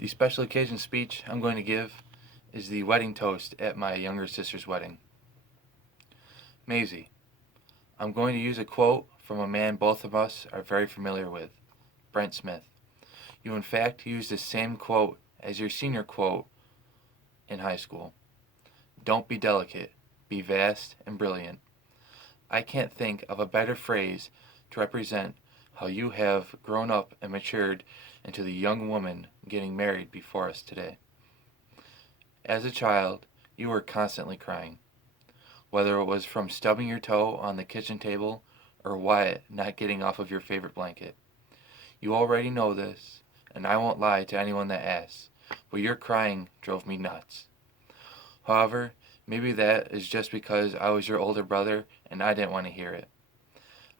The special occasion speech I'm going to give is the wedding toast at my younger sister's wedding. Maisie, I'm going to use a quote from a man both of us are very familiar with, Brent Smith. You, in fact, used the same quote as your senior quote in high school. Don't be delicate, be vast and brilliant. I can't think of a better phrase to represent how you have grown up and matured into the young woman getting married before us today. As a child, you were constantly crying, whether it was from stubbing your toe on the kitchen table or Wyatt not getting off of your favorite blanket. You already know this, and I won't lie to anyone that asks, but your crying drove me nuts. However, maybe that is just because I was your older brother and I didn't want to hear it.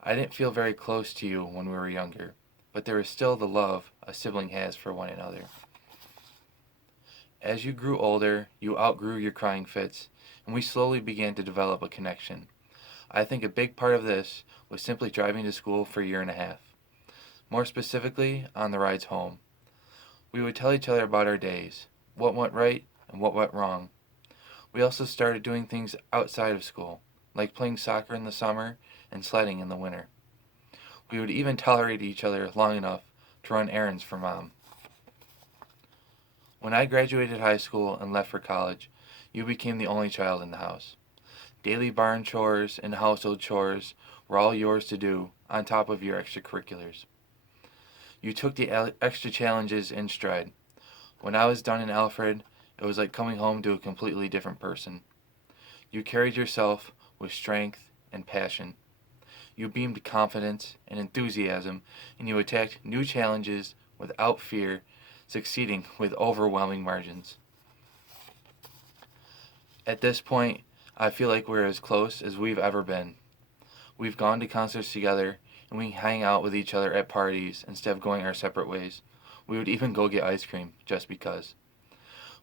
I didn't feel very close to you when we were younger, but there is still the love a sibling has for one another. As you grew older, you outgrew your crying fits, and we slowly began to develop a connection. I think a big part of this was simply driving to school for a year and a half. More specifically, on the rides home. We would tell each other about our days, what went right and what went wrong. We also started doing things outside of school, like playing soccer in the summer and sledding in the winter. We would even tolerate each other long enough to run errands for Mom. When I graduated high school and left for college, you became the only child in the house. Daily barn chores and household chores were all yours to do on top of your extracurriculars. You took the extra challenges in stride. When I was done in Alfred, it was like coming home to a completely different person. You carried yourself with strength and passion. You beamed confidence and enthusiasm, and you attacked new challenges without fear, succeeding with overwhelming margins. At this point, I feel like we're as close as we've ever been. We've gone to concerts together, and we hang out with each other at parties instead of going our separate ways. We would even go get ice cream, just because.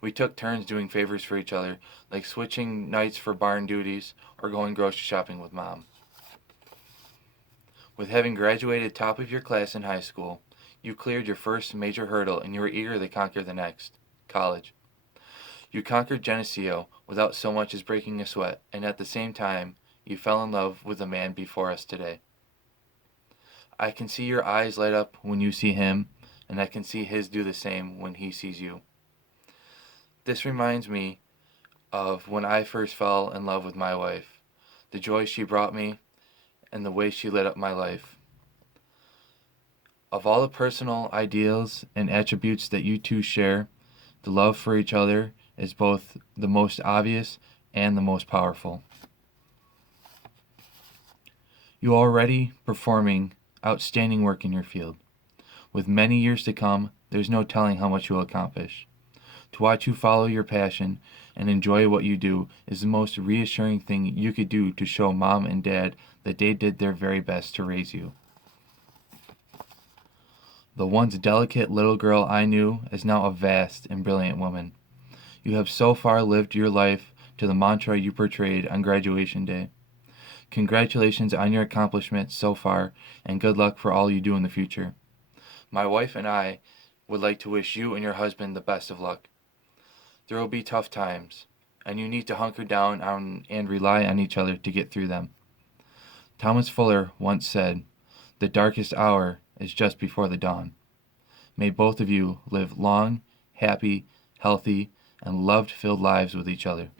We took turns doing favors for each other, like switching nights for barn duties or going grocery shopping with Mom. With having graduated top of your class in high school, you cleared your first major hurdle and you were eager to conquer the next, college. You conquered Geneseo without so much as breaking a sweat, and at the same time, you fell in love with the man before us today. I can see your eyes light up when you see him, and I can see his do the same when he sees you. This reminds me of when I first fell in love with my wife, the joy she brought me, and the way she lit up my life. Of all the personal ideals and attributes that you two share, the love for each other is both the most obvious and the most powerful. You are already performing outstanding work in your field. With many years to come, there's no telling how much you'll accomplish. To watch you follow your passion and enjoy what you do is the most reassuring thing you could do to show Mom and Dad that they did their very best to raise you. The once delicate little girl I knew is now a vast and brilliant woman. You have so far lived your life to the mantra you portrayed on graduation day. Congratulations on your accomplishments so far, and good luck for all you do in the future. My wife and I would like to wish you and your husband the best of luck. There will be tough times, and you need to hunker down and rely on each other to get through them. Thomas Fuller once said, "The darkest hour is just before the dawn." May both of you live long, happy, healthy, and love-filled lives with each other.